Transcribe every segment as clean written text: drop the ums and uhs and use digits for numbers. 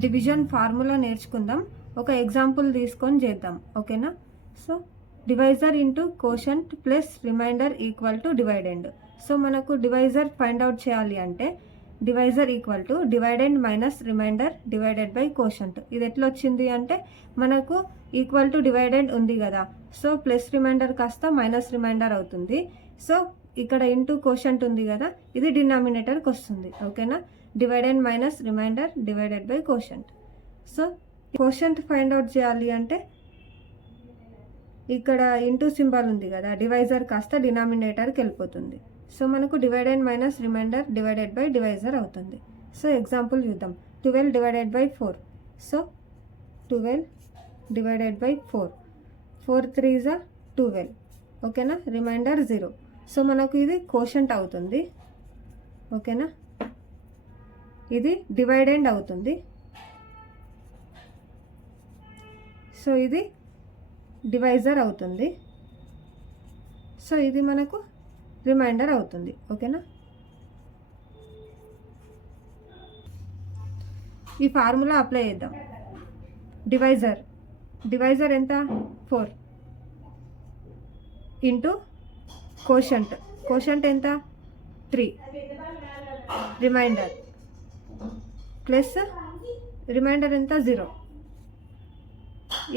Division formula నేర్చుకుందాం. ఒక example తీసుకొని చేద్దాం, ఓకేనా? So divisor into quotient plus remainder equal to dividend. So మనకు డివైజర్ ఫైండ్ అవుట్ చేయాలి అంటే divisor equal to dividend minus remainder divided by quotient. ఇది ఎట్లా వచ్చింది అంటే మనకు ఈక్వల్ టు డివైడెండ్ ఉంది కదా, సో ప్లస్ రిమైండర్ కాస్త మైనస్ రిమైండర్ అవుతుంది. సో ఇక్కడ ఇంటూ కోషంట్ ఉంది కదా, ఇది డినామినేటర్కి వస్తుంది, ఓకేనా? Dividend minus remainder divided by quotient. So quotient find out చేయాలి అంటే ఇక్కడ ఇంటూ సింబల్ ఉంది కదా, డివైజర్ కాస్త డినామినేటర్కి వెళ్ళిపోతుంది. సో మనకు dividend minus remainder divided by divisor అవుతుంది. సో ఎగ్జాంపుల్ చూద్దాం. 12 divided by 4. So 12 divided by 4. 4 3s 12, ఓకేనా? రిమైండర్ 0. సో మనకు ఇది కోషంట్ అవుతుంది, ఓకేనా? ఇది డివైడెండ్ అవుతుంది. సో ఇది డివైజర్ అవుతుంది. సో ఇది మనకు రిమైండర్ అవుతుంది, ఓకేనా? ఈ ఫార్ములా అప్లై చేద్దాం. డివైజర్ ఎంత? 4 ఇంటూ కోషంట్ ఎంత? 3 రిమైండర్ ప్లస్ రిమైండర్ ఎంత? 0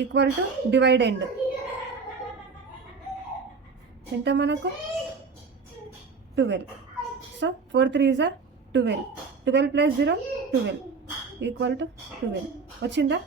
ఈక్వల్ టు డివైడెండ్ ఎంత మనకు? 12. So 4 3s 12. 12 plus 0 12 equal to 12 వచ్చిందా?